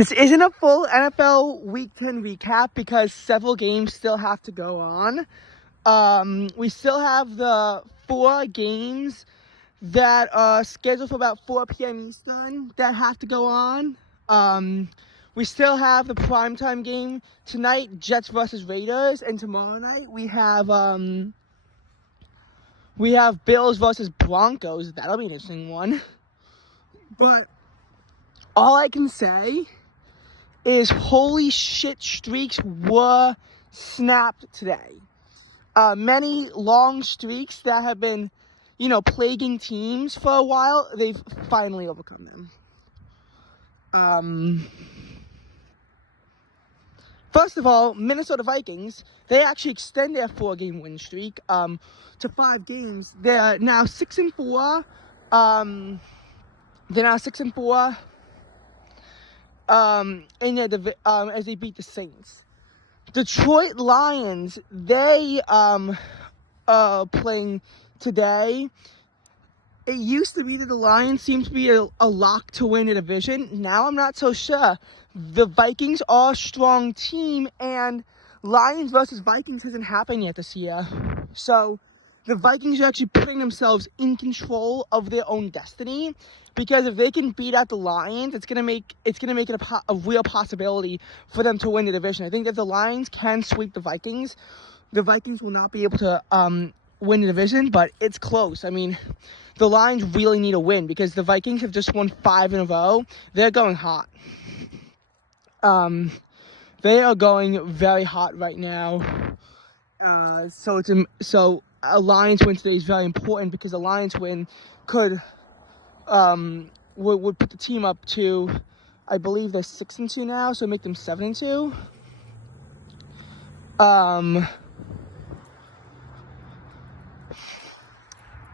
This isn't a full NFL Week 10 recap because several games still have to go on. We still have the 4 games that are scheduled for about 4 p.m. Eastern that have to go on. We still have the primetime game tonight, Jets versus Raiders, and tomorrow night we have Bills versus Broncos. That'll be an interesting one. But all I can say is holy shit, streaks were snapped today. Many long streaks that have been, plaguing teams for a while, they've finally overcome them. First of all, Minnesota Vikings, they actually extend their 4-game win streak to 5 games. They're now 6-4. As they beat the Saints. Detroit Lions, they are playing today. It used to be that the Lions seemed to be a lock to win a division. Now I'm not so sure. The Vikings are a strong team, and Lions versus Vikings hasn't happened yet this year. So the Vikings are actually putting themselves in control of their own destiny, because if they can beat out the Lions, it's gonna make it a real possibility for them to win the division. I think that if the Lions can sweep the Vikings will not be able to win the division, but it's close. I mean, the Lions really need a win because the Vikings have just won 5 in a row. They're going hot. They are going very hot right now. So a Lions win today is very important because a Lions win could would put the team up to, I believe they're 6-2 now, so make them 7-2.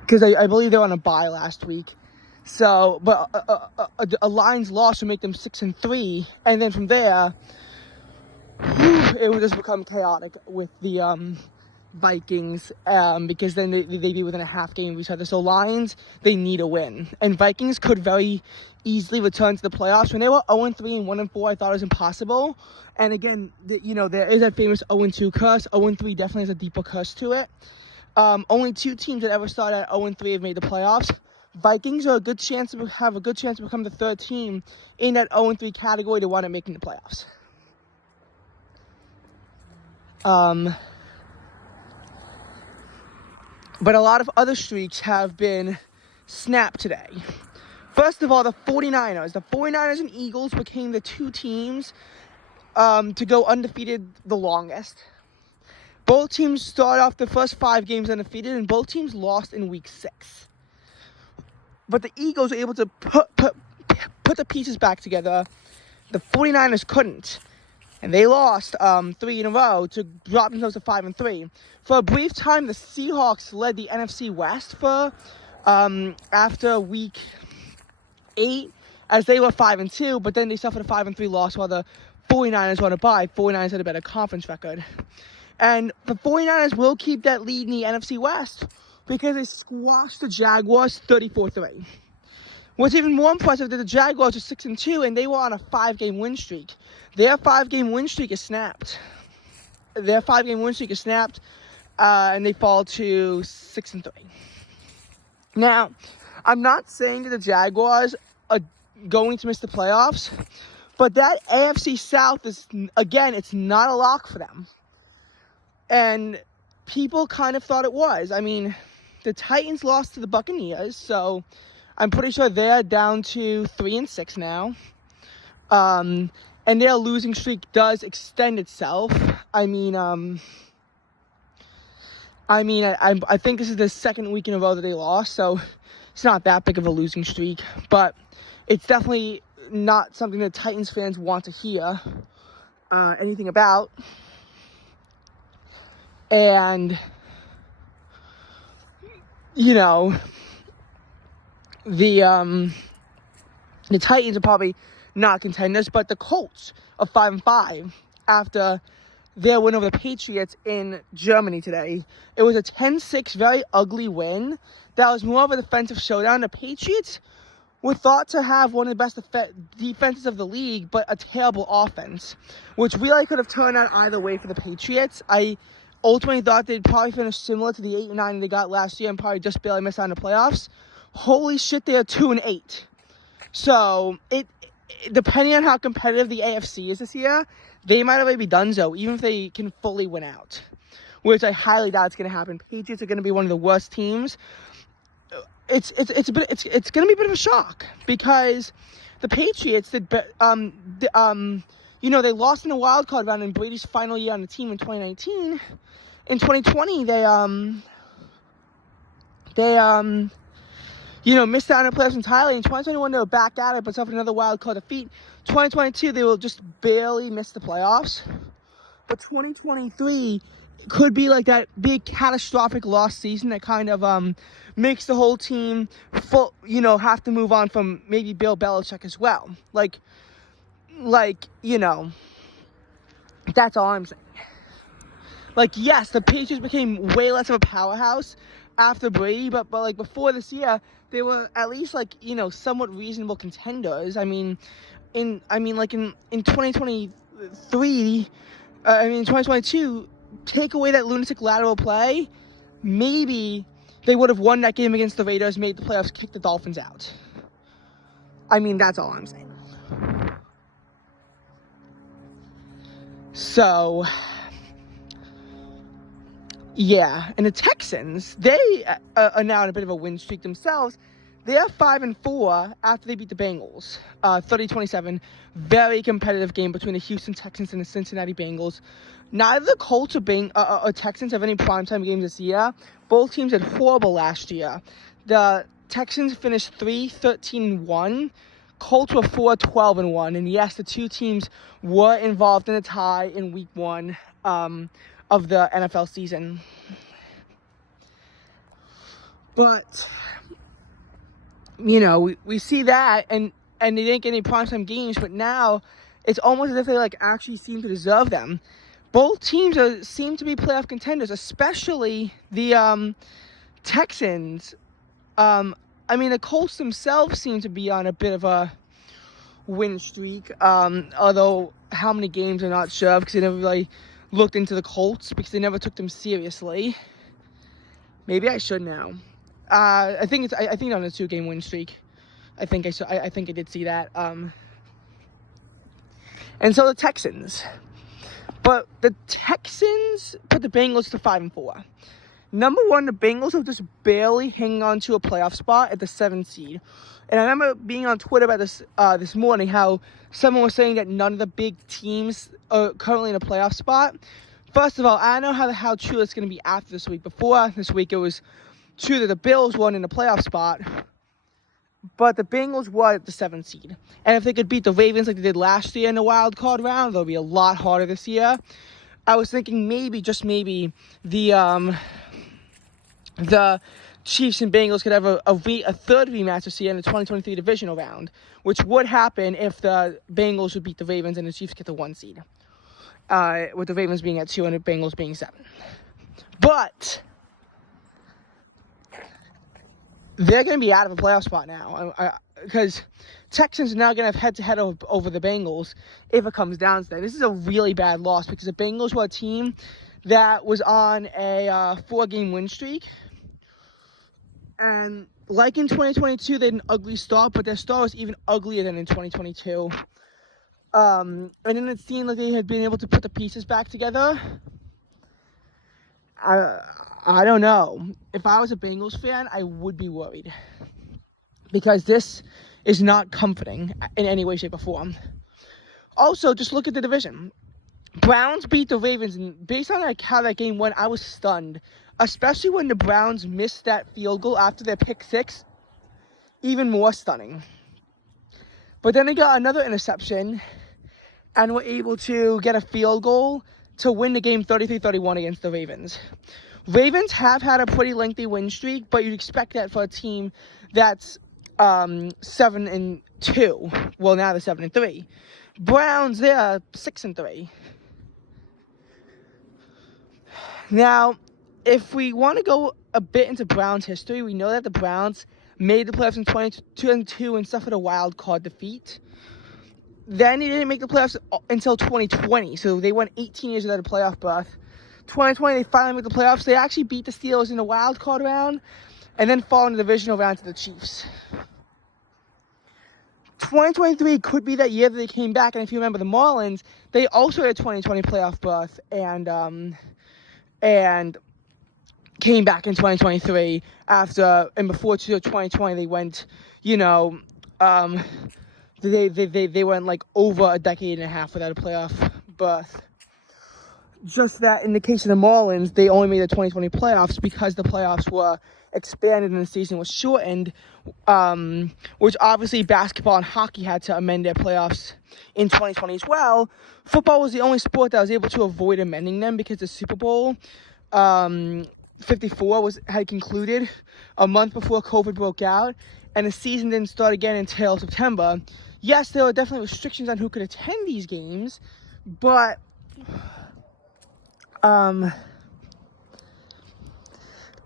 Because I believe they were on a bye last week. So, but a Lions loss would make them 6-3, and then from there, it would just become chaotic with the Vikings, because then they'd be within a half game of each other. So Lions, they need a win, and Vikings could very easily return to the playoffs. When they were 0-3 and 1-4, I thought it was impossible. And again, there is that famous 0-2 curse. 0-3 definitely has a deeper curse to it. Only 2 teams that ever started at 0-3 have made the playoffs. Vikings have a good chance to become the 3rd team in that 0-3 category to wind up making the playoffs. But a lot of other streaks have been snapped today. First of all, the 49ers and Eagles became the 2 teams to go undefeated the longest. Both teams started off the first 5 games undefeated, and both teams lost in week 6. But the Eagles were able to put the pieces back together. The 49ers couldn't. And they lost 3 in a row to drop themselves to 5-3. For a brief time, the Seahawks led the NFC West for after week 8, as they were 5-2. But then they suffered a 5-3 loss while the 49ers were on a bye. 49ers had a better conference record. And the 49ers will keep that lead in the NFC West because they squashed the Jaguars 34-3. What's even more impressive is that the Jaguars are 6-2 and they were on a 5-game win streak. Their 5-game win streak is snapped. And they fall to 6-3. Now, I'm not saying that the Jaguars are going to miss the playoffs, but that AFC South is, again, it's not a lock for them. And people kind of thought it was. I mean, the Titans lost to the Buccaneers, so I'm pretty sure they're down to 3-6 now. And their losing streak does extend itself. I think this is the 2nd week in a row that they lost, so it's not that big of a losing streak. But it's definitely not something that Titans fans want to hear anything about. And, the Titans are probably not contenders, but the Colts are 5-5 after their win over the Patriots in Germany today. It was a 10-6, very ugly win. That was more of a defensive showdown. The Patriots were thought to have one of the best defenses of the league, but a terrible offense, which really could have turned out either way for the Patriots. I ultimately thought they'd probably finish similar to the 8-9 they got last year and probably just barely miss out in the playoffs. Holy shit, they are 2-8. So, depending on how competitive the AFC is this year, they might already be donezo, even if they can fully win out, which I highly doubt is going to happen. Patriots are going to be one of the worst teams. It's going to be a bit of a shock because the Patriots did they lost in the wild card round in Brady's final year on the team in 2019. In 2020, they missed out on the playoffs entirely. In 2021, they were back at it, but suffered another wild card defeat. 2022, they will just barely miss the playoffs. But 2023 could be like that big catastrophic lost season that kind of makes the whole team have to move on from maybe Bill Belichick as well. Like that's all I'm saying. Like, yes, the Patriots became way less of a powerhouse after Brady, but like before this year, they were at least somewhat reasonable contenders. In 2023, 2022, take away that lunatic lateral play, maybe they would have won that game against the Raiders, made the playoffs, kicked the Dolphins out. That's all I'm saying. So, yeah, and the Texans, they are now in a bit of a win streak themselves. They are 5-4 after they beat the Bengals, 30-27. Very competitive game between the Houston Texans and the Cincinnati Bengals. Neither the Colts or Texans have any primetime games this year. Both teams had horrible last year. The Texans finished 3-13-1. Colts were 4-12-1. And yes, the two teams were involved in a tie in Week 1 of the NFL season. But we see that, and they didn't get any primetime games, but now it's almost as if they actually seem to deserve them. Both teams seem to be playoff contenders, especially the Texans. The Colts themselves seem to be on a bit of a win streak, although how many games I'm not sure, because they never really looked into the Colts, because they never took them seriously. Maybe I should now. I think on a 2-game win streak. I think I did see that. And so the Texans. But the Texans put the Bengals to 5-4. Number one, the Bengals are just barely hanging on to a playoff spot at the 7th seed. And I remember being on Twitter about this this morning, how someone was saying that none of the big teams are currently in a playoff spot. First of all, I don't know how true it's going to be after this week. Before this week, it was true that the Bills won in the playoff spot, but the Bengals were at the 7th seed. And if they could beat the Ravens like they did last year in the wild card round, they'll be a lot harder this year. I was thinking maybe, just maybe, the Chiefs and Bengals could have a third rematch this year in the 2023 divisional round, which would happen if the Bengals would beat the Ravens and the Chiefs get the 1 seed, with the Ravens being at 2 and the Bengals being 7. But they're going to be out of a playoff spot now, because Texans are now going to have head-to-head over the Bengals if it comes down to that. This is a really bad loss, because the Bengals were a team that was on a 4-game win streak. And like in 2022, they had an ugly start, but their start was even uglier than in 2022. And then it seemed like they had been able to put the pieces back together. I don't know. If I was a Bengals fan, I would be worried, because this is not comforting in any way, shape, or form. Also, just look at the division. Browns beat the Ravens, and based on how that game went, I was stunned. Especially when the Browns missed that field goal after their pick 6. Even more stunning. But then they got another interception and were able to get a field goal to win the game 33-31 against the Ravens. Ravens have had a pretty lengthy win streak, but you'd expect that for a team that's 7-2. Well, now they're 7-3. Browns, they're 6-3. Now, if we want to go a bit into Browns history, we know that the Browns made the playoffs in 2002 and suffered a wild card defeat. Then they didn't make the playoffs until 2020, so they went 18 years without a playoff berth. 2020, they finally made the playoffs. They actually beat the Steelers in the wild card round, and then fall in the divisional round to the Chiefs. 2023 could be that year that they came back, and if you remember the Marlins, they also had a 2020 playoff berth, and came back in 2023 and before 2020 they went, they went like over a decade and a half without a playoff berth. Just that in the case of the Marlins, they only made the 2020 playoffs because the playoffs were expanded and the season was shortened, which obviously basketball and hockey had to amend their playoffs in 2020 as well. Football was the only sport that was able to avoid amending them because the Super Bowl 54 had concluded a month before COVID broke out, and the season didn't start again until September. Yes, there were definitely restrictions on who could attend these games, but the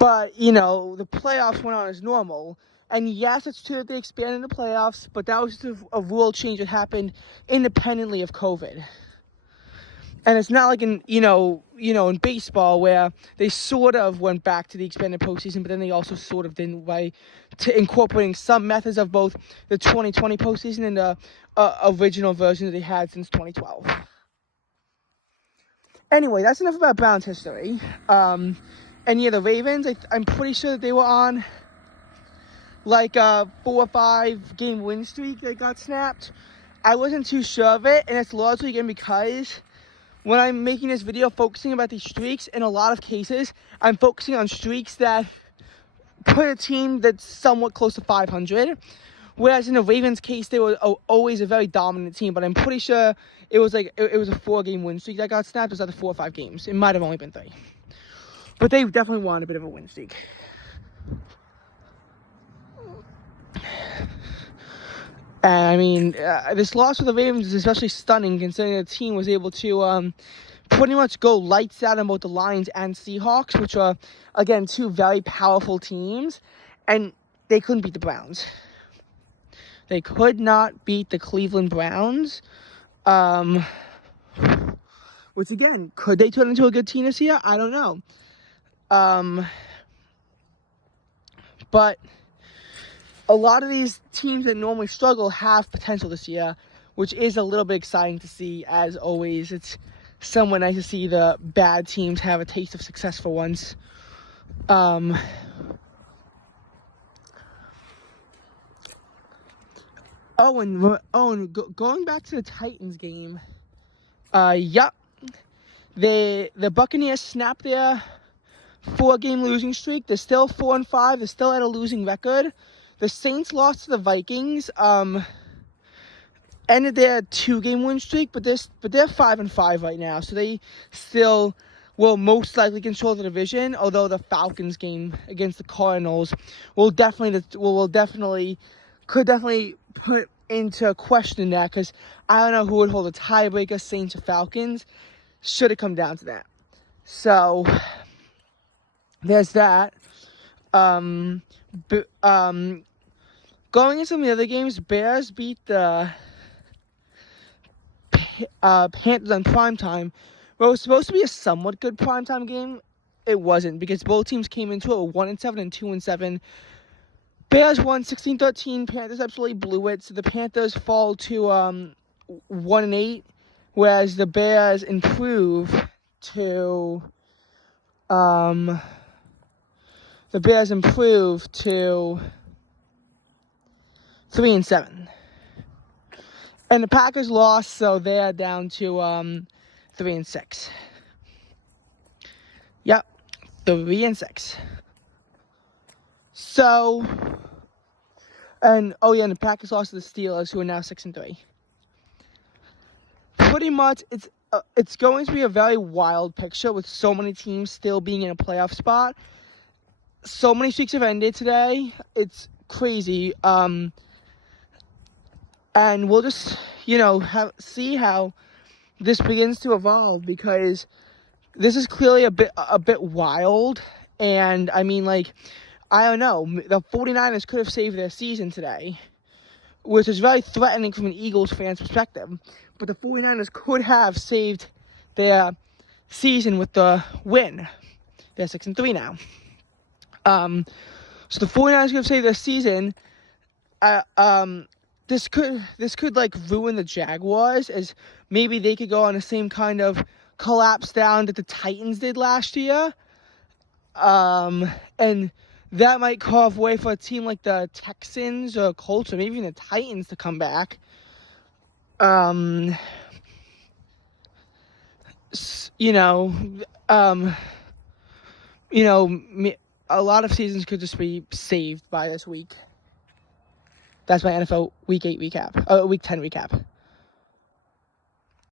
playoffs went on as normal. And yes, it's true that they expanded the playoffs, but that was just a rule change that happened independently of COVID. And it's not like in baseball where they sort of went back to the expanded postseason, but then they also sort of didn't by incorporating some methods of both the 2020 postseason and the original version that they had since 2012. Anyway, that's enough about Browns history. And yeah, the Ravens, I'm pretty sure that they were on like a 4 or 5 game win streak that got snapped. I wasn't too sure of it, and it's largely again because when I'm making this video focusing about these streaks, in a lot of cases, I'm focusing on streaks that put a team that's somewhat close to 500. Whereas in the Ravens' case, they were always a very dominant team. But I'm pretty sure it was like it was a 4-game win streak that got snapped. It was either 4 or 5 games. It might have only been 3. But they definitely won a bit of a win streak. And I mean, this loss for the Ravens is especially stunning considering the team was able to pretty much go lights out on both the Lions and Seahawks, which are, again, 2 very powerful teams, and they couldn't beat the Browns. They could not beat the Cleveland Browns, which, again, could they turn into a good team this year? I don't know. But a lot of these teams that normally struggle have potential this year, which is a little bit exciting to see, as always. It's somewhat nice to see the bad teams have a taste of success for once. Going back to the Titans game, the Buccaneers snapped their 4-game losing streak. They're still 4-5. They're still at a losing record. The Saints lost to the Vikings, ended their 2-game win streak, but they're 5-5 right now, so they still will most likely control the division. Although the Falcons game against the Cardinals could definitely put into question that, because I don't know who would hold a tiebreaker, Saints or Falcons, should it come down to that. So there's that. Going into some of the other games, Bears beat the Panthers on primetime. Well, it was supposed to be a somewhat good primetime game. It wasn't, because both teams came into it with 1-7 and 2-7. Bears won 16-13. Panthers absolutely blew it. So the Panthers fall to 1-8, whereas the Bears improve to 3-7. And the Packers lost, so they're down to 3-6. Yep, 3-6. So, and the Packers lost to the Steelers, who are now 6-3. Pretty much, it's going to be a very wild picture with so many teams still being in a playoff spot. So many streaks have ended today. It's crazy. And we'll just, see how this begins to evolve, because this is clearly a bit wild. And I mean, I don't know. The 49ers could have saved their season today, which is very threatening from an Eagles fan's perspective. But the 49ers could have saved their season with the win. They're 6-3 now. So the 49ers could have saved their season. This could like ruin the Jaguars, as maybe they could go on the same kind of collapse down that the Titans did last year. And that might carve way for a team like the Texans or Colts or maybe even the Titans to come back. A lot of seasons could just be saved by this week. That's my NFL Week 8 recap. Week 10 recap.